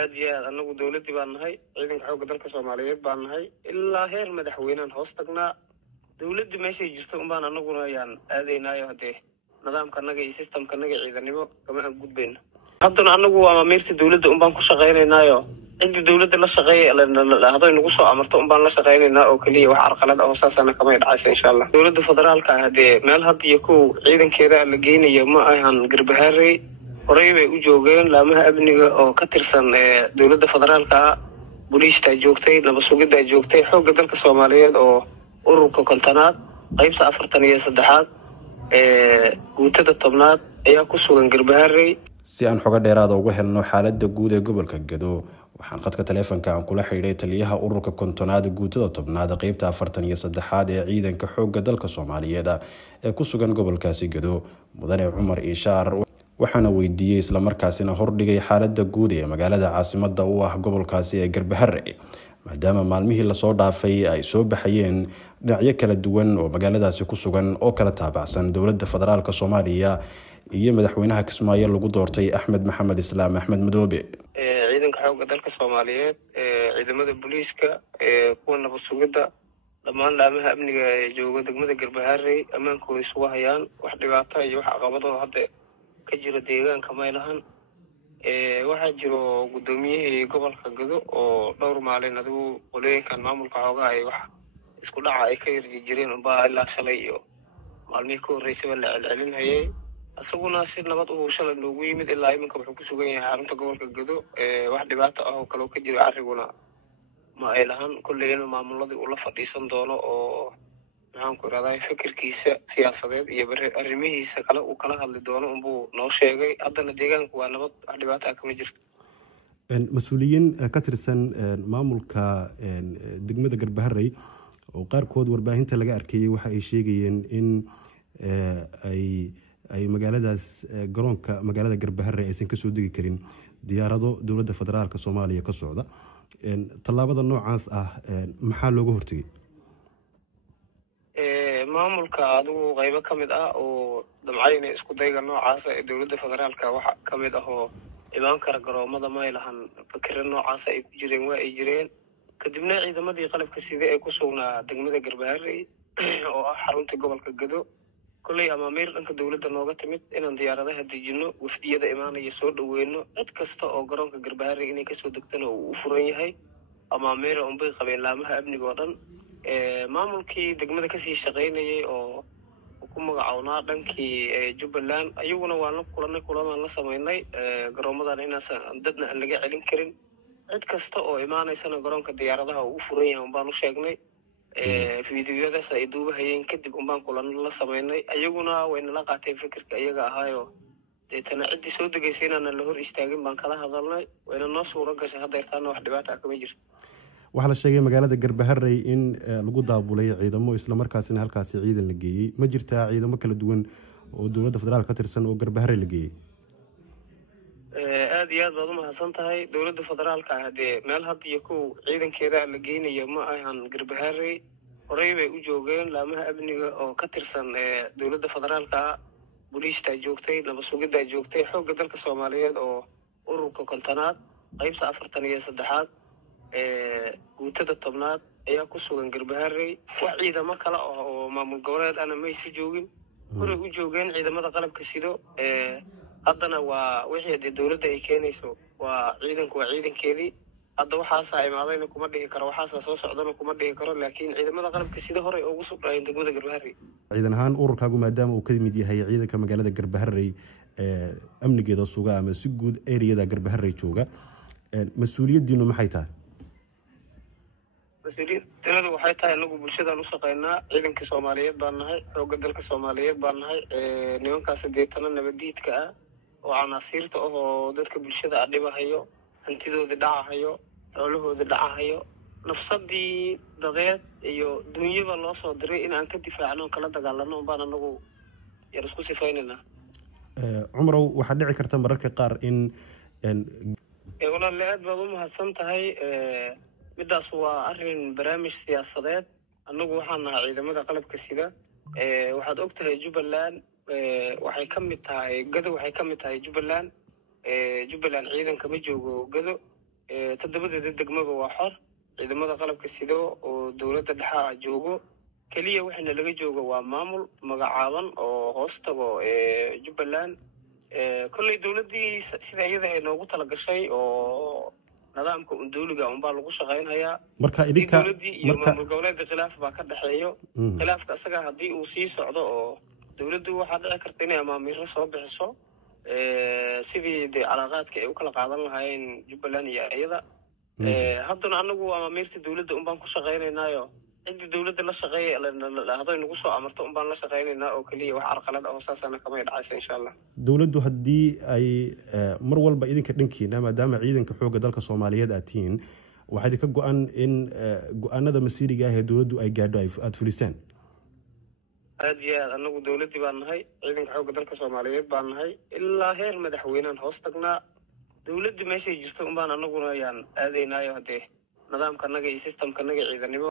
aad iyo aad anagu dawladii baan nahay ciidanka xoogga dalka Soomaaliyeed baan nahay ilaa heer madaxweynaha hoos tagnaa dawladda meesha jirta baan anaguna ayaan aadeynayo hadee nidaamkanaga iyo systemkanaga ciidanimo kama aan gudbeyno haddana anagu waa meerta dawladda baan ku shaqeynaynayo inta dawladda la shaqeeyay haday nagu soo amarto baan la shaqeynaynaa oo kaliya wax arqalad ah oo saasana kama dhacayso insha Allah dawladda federaalka hadee meel had iyo ku ciidankeeda la geynayo ma ahan Garbaharey horay bay u joogeen laamaha amniga oo ka tirsan dawladda federaalka booliska joogtay nabad sugidda joogtay xoogga dalka Soomaaliyeed oo ururka kontanaad qaybta 43aad guutada 10aad ayaa ku sugan Garbaharey si aan xoga dheeraad uga helno xaaladda guud ee gobolka Gado waxaan qadka taleefanka aan kula xiriiray taliyaha ururka kontanaad guutada 10aad qaybta 43aad ee ciidanka xoogga dalka Soomaaliyeed ee ku sugan gobolkaasi Gado mudane Cumar Ishaar waxaana weydiiyay isla markaasina hordhigay xaaladda guud ee magaalada caasimadda u ah gobolkaasi ee Garbaharey maadaama maalmihii la soo dhaafay ay soo baxayeen dhinacyo kala duwan oo magaaladaasi ku sugan oo kala taabacsan dawladda federaalka Soomaaliya iyo madaxweynaha Kismaayo lagu doortay Axmed Maxamed Islaam Axmed Madoobe ciidanka xoogga dalka Soomaaliyeed ciidamada booliska kuwa nabad sugidda dhammaan laamaha amniga ee jooga degmada Garbaharey amaankooda isugu hayaan wax dhibaato iyo wax caqabado hadda ka jira deegaanka Maylahan waxa jiro gudoomiyaha gobolka Gado oo dhowr maalin adigu qoleenkan maamulka xoogaa ay wax isku dhaca ay ka jireen baa ilaa shalay iyo maalmihii ka horeysay la celcelinayay asaguna si nabad u shalay loogu yimid ilaa iminka wuxuu ku sugan yahay xarunta gobolka Gado wax dhibaato ah oo kale ka jira ariguna ma ay lahan kulleeyna maamuladii uu la fadhiisan doono oo waxaan ku raadayay fikirkiisa siyaasadeed iyo arrimihiisa kale uu kala hadli doono buu noo sheegay haddana deegaanku waa nabad wax dhibaato ah kama jirto mas'uuliyiin ka tirsan maamulka degmada Garbaharey oo qaarkood warbaahinta laga arkayay waxa ay sheegayeen in ay magaaladaas garoonka magaalada Garbaharey aysan ka soo degi karin diyaarado dawladda federaalka Soomaaliya ka socda talaabada noocaas ah maxaa looga hortagay maamulka adigu qaybo kamid ah oo damcayna isku dayga noocaas ee dawladda federaalka waxa kamid ah oo imaan kara garoomada Maylahan fikirka noocaas ay ku jireen waa ay jireen kadibna ciidamadii qalabka sida ay ku sugnaa degmada Garbaharey oo ah xarunta gobolka Gado kulay ama meel dhanka dawladda nooga timid inaan diyaaradaha dejino wafdiyada imaanaya soo dhaweeyno cid kasta oo garoonka Garbaharey inay ka soo degtana uu furan yahay ama meel bay qabeen laamaha amniga oo dhan maamulkii degmada ka sii shaqeynayay oo ku magacawnaa dhankii Jubbaland ayaguna waan la kulanay la sameynay garoomadan inaan dadna aan laga celin karin cid kasta oo imaanaysana garoonka diyaaradaha uu furan yahay baan u sheegnay fiidiyodaas ay duubahayeen kadib baan kulan la sameynay ayaguna way nala qaateen fikirka iyaga ahaayo deetana cidii soo degaysay inaan la hor istaagin baan kala hadalnay wayna noo suuro gashay hadda irtaana wax dhibaato ah kama jirto waxa la sheegay magaalada Garbaharey in lagu daabulay ciidamo isla markaasina halkaas ciidan la geeyay ma jirtaa ciidamo kala duwan oo dawladda federaalka ka tirsan oo Garbaharey la geeyay aad iyo aad baad u mahadsan tahay dawladda federaalka hadee meel had iyo ku ciidankeeda la geynayo ma ahan Garbaharey horay bay u joogeen laamaha amniga oo ka tirsan dawladda federaalka booliska joogtay nabad sugidda joogtay xoogga dalka Soomaaliyeed oo ururka kontanaad qaybta 43aad guutada 10aad ayaa ku sugan Garbaharey wax ciidamo kale oo maamul goboleed ana ma aysan joogin horay u joogeen ciidamada qalabka sido haddana waa wixii dawladda ay keenayso waa ciidanku waa ciidankeedii hadda waxaas ay imaadayna kuma dhigi karo waxaas soo socdana kuma dhigi karo laakiin ciidamada qalabka sida horay ugu sugnaayeen degmada Garbaharey ciidan ahaan ururkaagu maadaama uu ka mid yahay ciidanka magaalada Garbaharey amnigeeda suga ama si guud area-da Garbaharey jooga mas'uuliyadiinu maxay tahay mas'uuliyaddu waxay tahay anagu bulshadaan u shaqeynaa ciidanka Soomaaliyeed baan nahay xoogga dalka Soomaaliyeed baan nahay nimankaas deetana nabadiidka ah oo canaasiirta oo dadka bulshada dhibahayo hantidooda dhacahayo xoolahooda dhacahayo nafsadii dadeed iyo dunyada loo soo diray in aan ka difaacno kala dagaalano baan anagu yar isku sifaynayna Umrow waxa dhici karta mararka qaar in walaal aad baad u mahadsan tahay midaas waa arrin barnaamij siyaasadeed anagu waxaan nahay ciidamada qalabka sida waxaad ogtahay Jubbaland waxay ka mid tahay Gado waxay ka mid tahay Jubbaland Jubbaland ciidanka ma joogo Gado toddobadeeda degmaba waa xor ciidamada qalabka sido oo dowladda dhexe joogo kaliya waxaana laga jooga waa maamul magacaaban oo hoos tago Jubbaland kolley dowladdii sida iyada ay noogu tala gashay oo nidaamka dawliga baa lagu shaqeynayaa marka idinka dowladdii iyo maamul goboleedka khilaaf baa ka dhaxeeyo khilaafka asaga haddii uu sii socdo oo dowladdu waxaa dhici karta inay amaamiiro soo bixiso sidii dee calaaqaadka ay u kala qaadan lahaayeen Jubbaland iyo iyada haddana anagu amaamiirta dowladda baan ku shaqeynaynaayo cidii dowladda la shaqeeyay haday nagu soo amarto baan la shaqeynaynaa oo kaliya wax arqalad ah oo saasana kama dhacaysa insha Allah dowladdu haddii ay mar walba idinka dhankiina maadaama ciidanka xoogga dalka Soomaaliyeed aad tihiin waxaa idinka go'an in go'aanada masiiriga ah ee dowladdu ay gaadho aad fulisaan aad iyo aad anagu dowladdii baan nahay ciidanka xoogga dalka Soomaaliyeed baan nahay ilaa heer madaxweynahan hoos tagnaa dowladdu meeshay jirto baan anaguna ayaan aadaynaayo hadee nidaamka naga iyo systemka naga ciidanimo